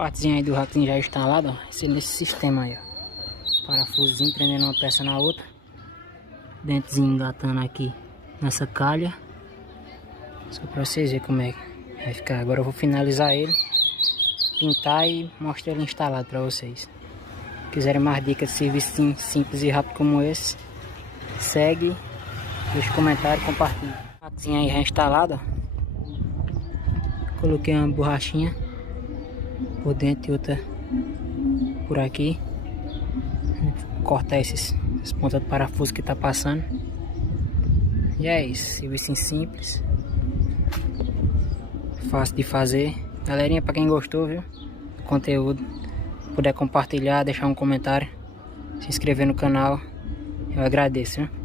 Partezinha aí do rackzinho já instalada, ó. Esse nesse sistema aí, ó. Parafusozinho prendendo uma peça na outra. Dentezinho engatando aqui nessa calha. Só pra vocês verem como é que vai ficar. Agora eu vou finalizar ele, pintar e mostrar ele instalado pra vocês. Se quiserem mais dicas de serviço simples e rápido como esse, segue, deixa um comentário, compartilha. Rackzinho aí já instalado, ó. Coloquei uma borrachinha por dentro e outra por aqui. Vou cortar essas pontas do parafuso que tá passando. E é isso, serviço simples, fácil de fazer. Galerinha, pra quem gostou, viu, do conteúdo, puder compartilhar, deixar um comentário, se inscrever no canal, eu agradeço, viu?